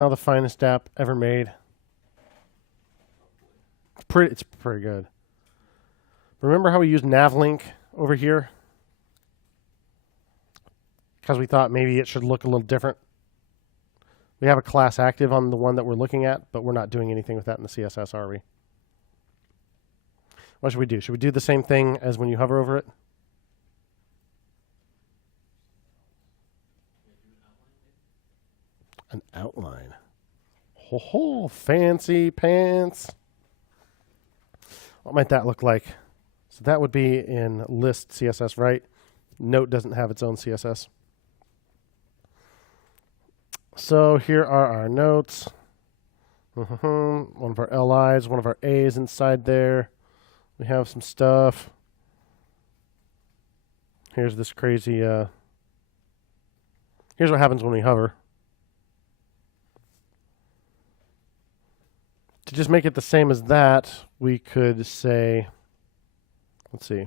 Now the finest app ever made. It's pretty good. Remember how we used navlink over here? Because we thought maybe it should look a little different. We have a class active on the one that we're looking at, but we're not doing anything with that in the CSS, are we? What should we do? Should we do the same thing as when you hover over it? An outline. Ho ho, fancy pants. What might that look like? So that would be in list CSS, right? Note doesn't have its own CSS. So here are our notes. One of our LIs, one of our A's inside there. We have some stuff. Here's this crazy, here's what happens when we hover. To just make it the same as that, we could say, let's see.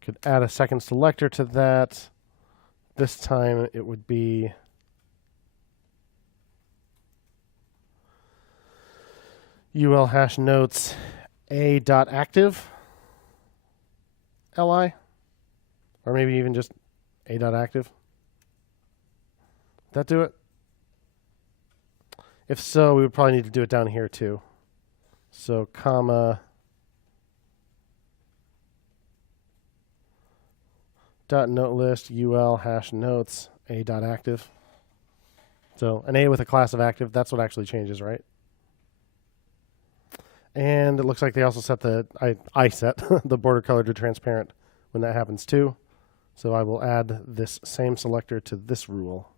Could add a second selector to that. This time it would be ul hash notes a.active li, or maybe even just a.active. That do it? If so, we would probably need to do it down here too. So comma dot note list ul hash notes a.active. So an A with a class of active, that's what actually changes, right? And it looks like they also set the, I set the border color to transparent when that happens too. So I will add this same selector to this rule.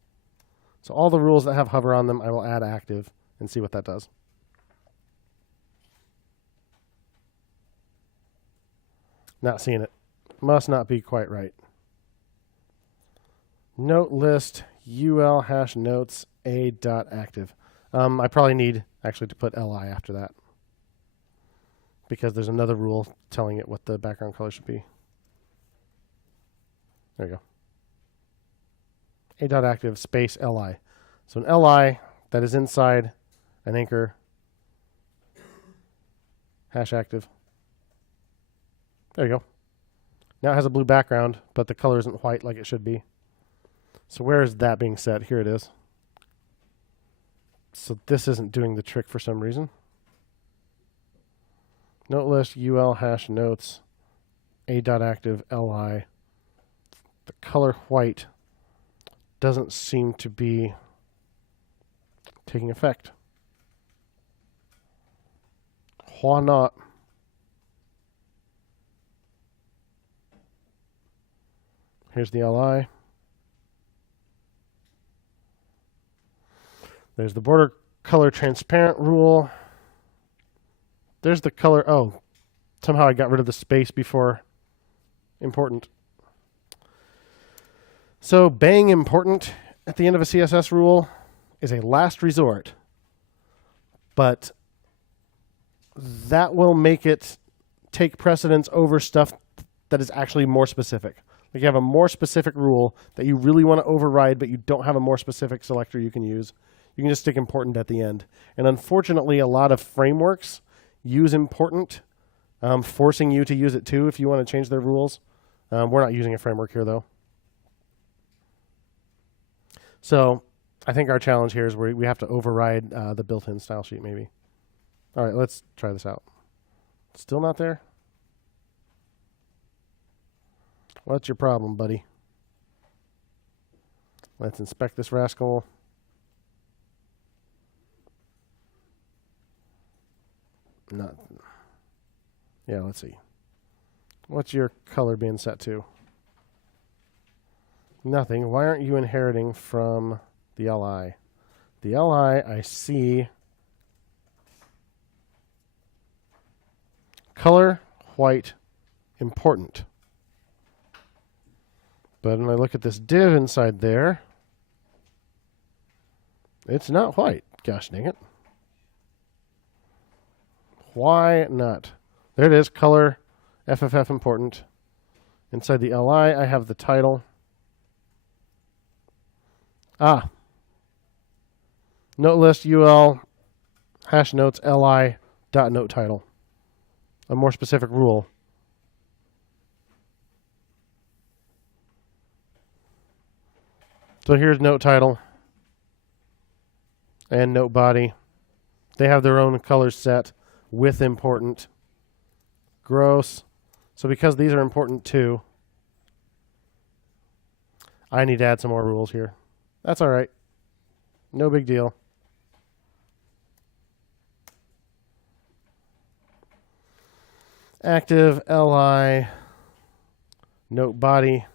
So all the rules that have hover on them, I will add active and see what that does. Not seeing it. Must not be quite right. Note list ul hash notes a.active. I probably need actually to put li after that, because there's another rule telling it what the background color should be. There you go. A.active space li. So an li that is inside an anchor hash active. There you go. Now it has a blue background, but the color isn't white like it should be. So where is that being set? Here it is. So this isn't doing the trick for some reason. Note list ul hash notes a.active li. The color white doesn't seem to be taking effect. Why not? Here's the li. There's the border color transparent rule. There's the color. Oh, somehow I got rid of the space before important. So bang important at the end of a CSS rule is a last resort, but that will make it take precedence over stuff that is actually more specific. Like you have a more specific rule that you really want to override, but you don't have a more specific selector you can use. You can just stick important at the end. And unfortunately, a lot of frameworks use important, forcing you to use it too if you want to change their rules. We're not using a framework here, though. So I think our challenge here is where we have to override the built-in style sheet, maybe. All right, let's try this out. Still not there? What's your problem, buddy? Let's inspect this rascal. Not. Yeah, let's see. What's your color being set to? Nothing. Why aren't you inheriting from the li? The li, I see color, white, important. But when I look at this div inside there, it's not white. Gosh dang it. Why not? There it is, color, FFF important. Inside the li, I have the title. Note list UL hash notes li dot note title. A more specific rule. So here's note title and note body. They have their own colors set with important. Gross. So because these are important too, I need to add some more rules here. That's all right. No big deal. Active li note body.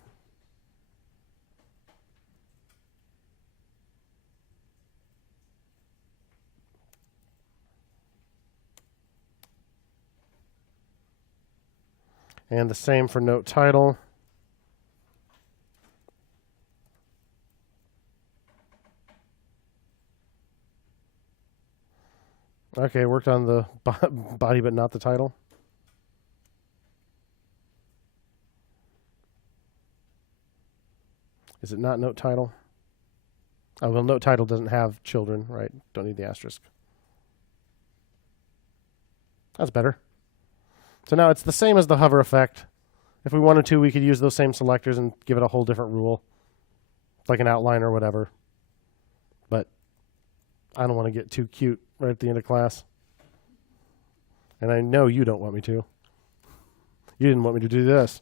And the same for note title. Okay, worked on the body but not the title. Is it not note title? Oh, well, note title doesn't have children, right? Don't need the asterisk. That's better. So now it's the same as the hover effect. If we wanted to, we could use those same selectors and give it a whole different rule, like an outline or whatever. But I don't want to get too cute right at the end of class. And I know you don't want me to. You didn't want me to do this.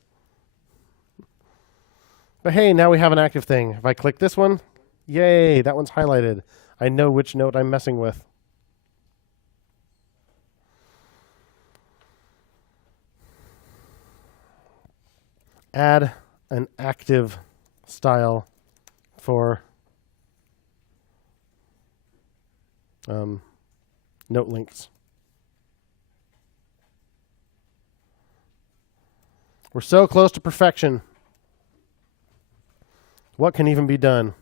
But hey, now we have an active thing. If I click this one, yay, that one's highlighted. I know which note I'm messing with. Add an active style for note links. We're so close to perfection. What can even be done?